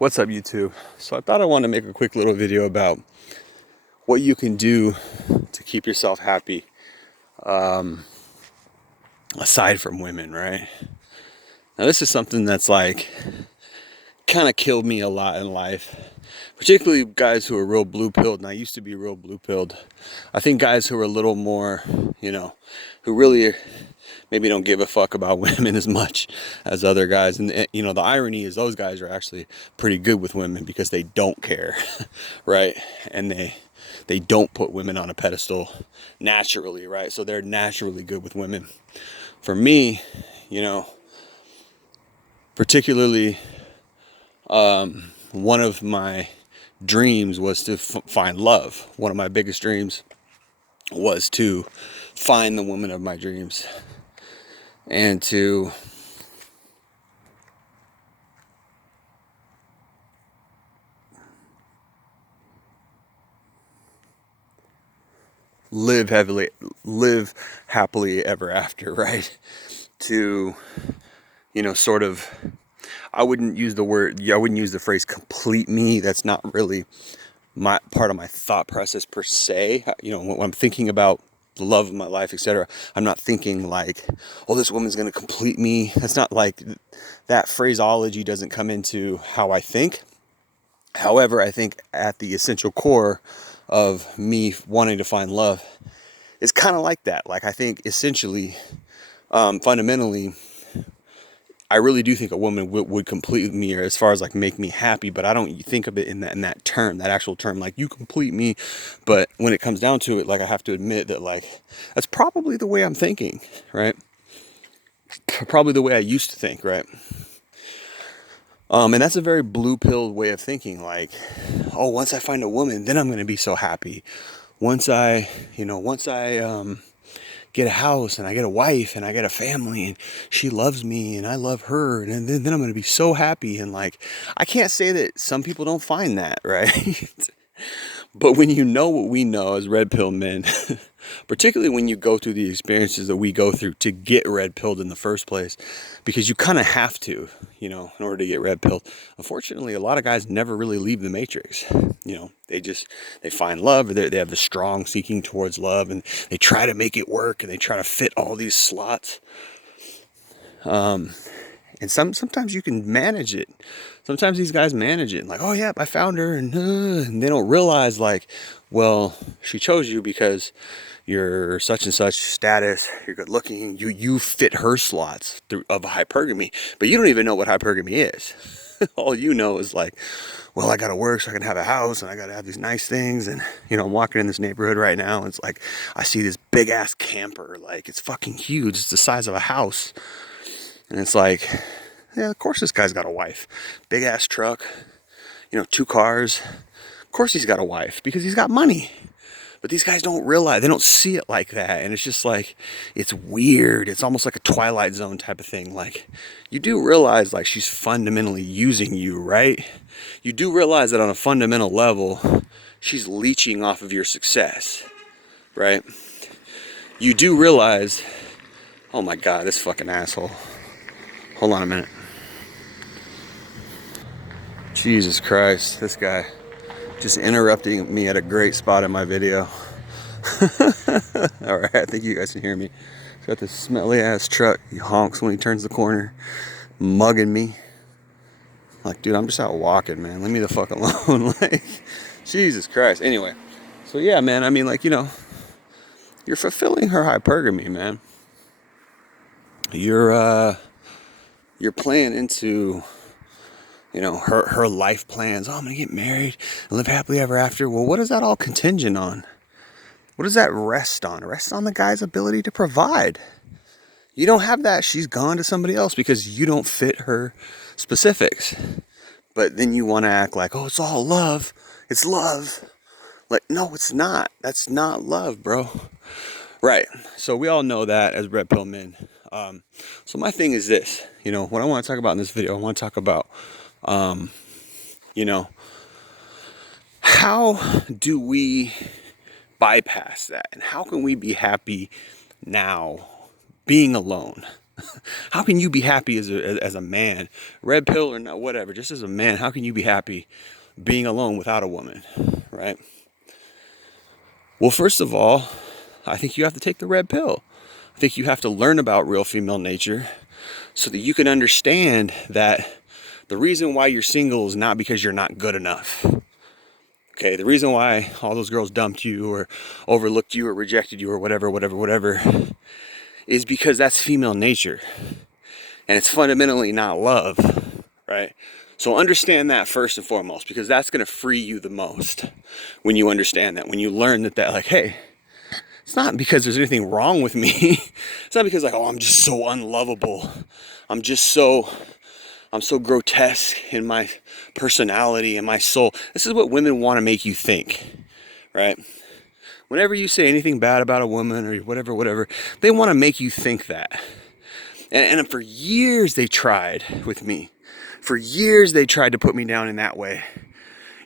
What's up, YouTube? So I thought I wanted to make a quick little video about what you can do to keep yourself happy, aside from women, right? Now this is something that's like kind of killed me a lot in life, particularly guys who are real blue-pilled, and I used to be real blue-pilled. I think guys who are a little more, who really maybe don't give a fuck about women as much as other guys. And the irony is those guys are actually pretty good with women because they don't care, right? And they don't put women on a pedestal naturally, right? So they're naturally good with women. For me, particularly one of my dreams was to find love. One of my biggest dreams was to find the woman of my dreams and to live happily ever after, right? To, sort of, I wouldn't use the phrase complete me. That's not really my part of my thought process per se. When I'm thinking about the love of my life, etc., I'm not thinking like, oh, this woman's going to complete me. That's not like, that phraseology doesn't come into how I think. However, I think at the essential core of me wanting to find love is kind of like that. Like, I think essentially, fundamentally, I really do think a woman would complete me, or as far as like make me happy, but I don't think of it in that term, that actual term, like you complete me. But when it comes down to it, like I have to admit that like that's probably the way I'm thinking, right? Probably the way I used to think, right? And that's a very blue-pilled way of thinking. Like, oh, once I find a woman, then I'm going to be so happy. Once I get a house and I get a wife and I get a family and she loves me and I love her, and then I'm going to be so happy. And like, I can't say that some people don't find that, right? But when you know what we know as red pill men, particularly when you go through the experiences that we go through to get red pilled in the first place, because you kind of have to, in order to get red pilled. Unfortunately, a lot of guys never really leave the matrix. They find love, or they have the strong seeking towards love, and they try to make it work, and they try to fit all these slots. And sometimes you can manage it. Sometimes these guys manage it. Like, oh yeah, I found her, and they don't realize like, well, she chose you because you're such and such status, you're good looking, you fit her slots of hypergamy, but you don't even know what hypergamy is. All you know is like, well, I gotta work so I can have a house, and I gotta have these nice things, and I'm walking in this neighborhood right now, and it's like I see this big ass camper, like it's fucking huge, it's the size of a house. And it's like, yeah, of course this guy's got a wife. Big ass truck, 2 cars. Of course he's got a wife because he's got money. But these guys don't realize, they don't see it like that. And it's just like, it's weird. It's almost like a Twilight Zone type of thing. Like, you do realize like she's fundamentally using you, right? You do realize that on a fundamental level, she's leeching off of your success, right? You do realize, oh my God, this fucking asshole. Hold on a minute. Jesus Christ, this guy just interrupting me at a great spot in my video. Alright, I think you guys can hear me. He's got this smelly ass truck. He honks when he turns the corner, mugging me. Like, dude, I'm just out walking, man. Leave me the fuck alone. Like, Jesus Christ. Anyway, so yeah, man, I mean, like, you're fulfilling her hypergamy, man. You're playing into, her life plans. Oh, I'm going to get married and live happily ever after. Well, what is that all contingent on? What does that rest on? It rests on the guy's ability to provide. You don't have that. She's gone to somebody else because you don't fit her specifics. But then you want to act like, oh, it's all love. It's love. Like, no, it's not. That's not love, bro. Right. So we all know that as red pill men. So my thing is this, what I want to talk about in this video, I want to talk about, how do we bypass that? And how can we be happy now being alone? How can you be happy as a man? Red pill or not, whatever, just as a man, how can you be happy being alone without a woman, right? Well, first of all, I think you have to take the red pill. I think you have to learn about real female nature so that you can understand that the reason why you're single is not because you're not good enough. Okay, the reason why all those girls dumped you or overlooked you or rejected you or whatever, is because that's female nature. And it's fundamentally not love, right? So understand that first and foremost, because that's going to free you the most when you understand that, when you learn that like, hey, it's not because there's anything wrong with me. It's not because like, oh, I'm just so unlovable. I'm so grotesque in my personality and my soul. This is what women want to make you think, right? Whenever you say anything bad about a woman or whatever, they want to make you think that. And for years they tried with me. For years they tried to put me down in that way.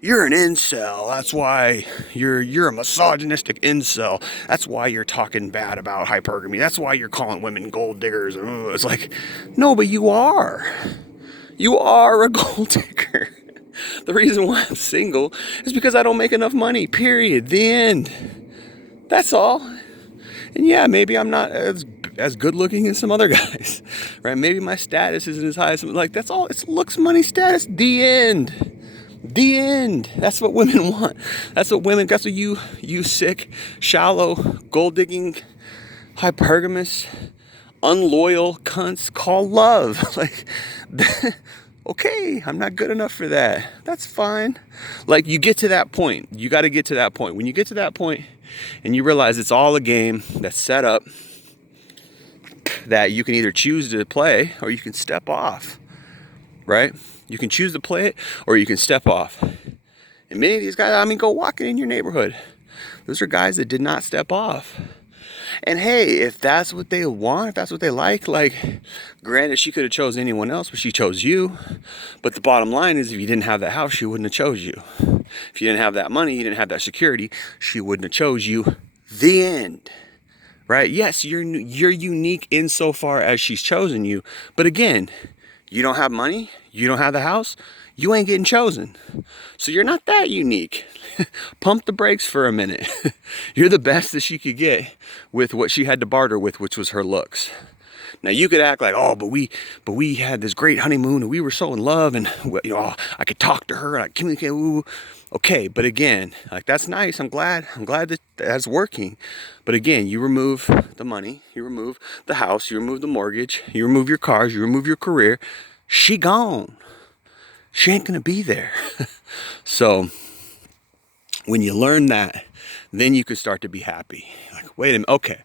You're an incel. That's why you're a misogynistic incel. That's why you're talking bad about hypergamy. That's why you're calling women gold diggers. It's like, no, but you are. You are a gold digger. The reason why I'm single is because I don't make enough money, period. The end. That's all. And yeah, maybe I'm not as good looking as some other guys, right? Maybe my status isn't as high as some, like, that's all. It's looks, money, status. The end. The end. That's what women want. That's what you sick, shallow, gold digging, hypergamous, unloyal cunts call love. Like, okay, I'm not good enough for that. That's fine. Like, you get to that point. You got to get to that point. When you get to that point and you realize it's all a game that's set up, that you can either choose to play or you can step off, right? You can choose to play it or you can step off. And many of these guys, I mean, go walking in your neighborhood. Those are guys that did not step off. And hey, if that's what they want, if that's what they like, granted, she could have chose anyone else, but she chose you. But the bottom line is, if you didn't have that house, she wouldn't have chose you. If you didn't have that money, you didn't have that security, she wouldn't have chose you. The end. Right? Yes, you're unique insofar as she's chosen you. But again, you don't have money, you don't have the house, you ain't getting chosen. So you're not that unique. Pump the brakes for a minute. You're the best that she could get with what she had to barter with, which was her looks. Now you could act like, oh, but we had this great honeymoon and we were so in love and I could talk to her and I could communicate. Ooh. Okay, but again, like, that's nice. I'm glad that that's working. But again, you remove the money, you remove the house, you remove the mortgage, you remove your cars, you remove your career. She gone. She ain't gonna be there. So when you learn that, then you can start to be happy. Like, wait a minute, okay.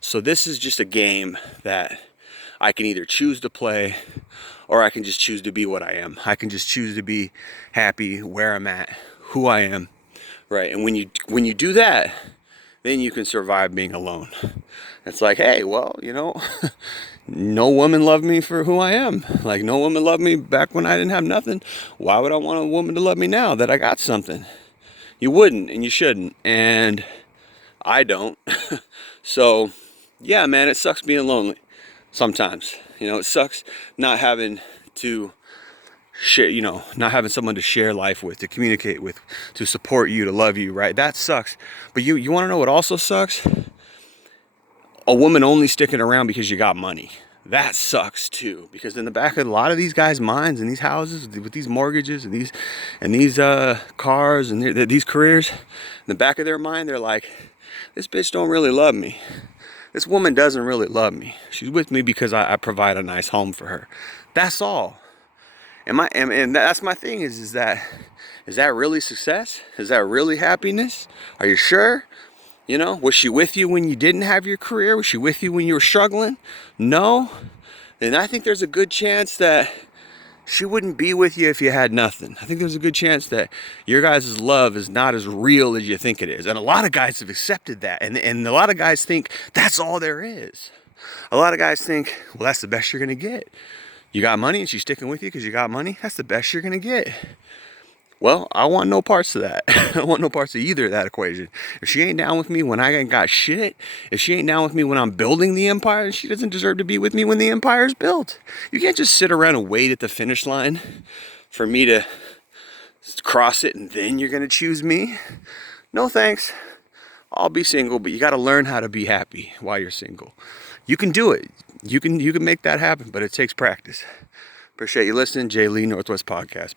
So this is just a game that I can either choose to play or I can just choose to be what I am. I can just choose to be happy where I'm at, who I am, right? And when you do that, then you can survive being alone. It's like, hey, well, no woman loved me for who I am. Like, no woman loved me back when I didn't have nothing. Why would I want a woman to love me now that I got something? You wouldn't, and you shouldn't, and I don't. So, yeah, man, it sucks being lonely sometimes. It sucks not having to share, not having someone to share life with, to communicate with, to support you, to love you, right? That sucks. But you want to know what also sucks? A woman only sticking around because you got money. That sucks too, because in the back of a lot of these guys' minds and these houses with these mortgages and these cars and these careers, in the back of their mind, they're like, this bitch don't really love me. This woman doesn't really love me. She's with me because I provide a nice home for her. That's all. And that's my thing is that really success? Is that really happiness? Are you sure? Was she with you when you didn't have your career? Was she with you when you were struggling? No? Then I think there's a good chance that she wouldn't be with you if you had nothing. I think there's a good chance that your guys' love is not as real as you think it is. And a lot of guys have accepted that. And a lot of guys think that's all there is. A lot of guys think, well, that's the best you're going to get. You got money and she's sticking with you because you got money? That's the best you're going to get. Well, I want no parts of that. I want no parts of either of that equation. If she ain't down with me when I ain't got shit, if she ain't down with me when I'm building the empire, then she doesn't deserve to be with me when the empire's built. You can't just sit around and wait at the finish line for me to cross it and then you're gonna choose me. No thanks. I'll be single, but you got to learn how to be happy while you're single. You can do it. You can make that happen, but it takes practice. Appreciate you listening. Jay Lee, Northwest Podcast.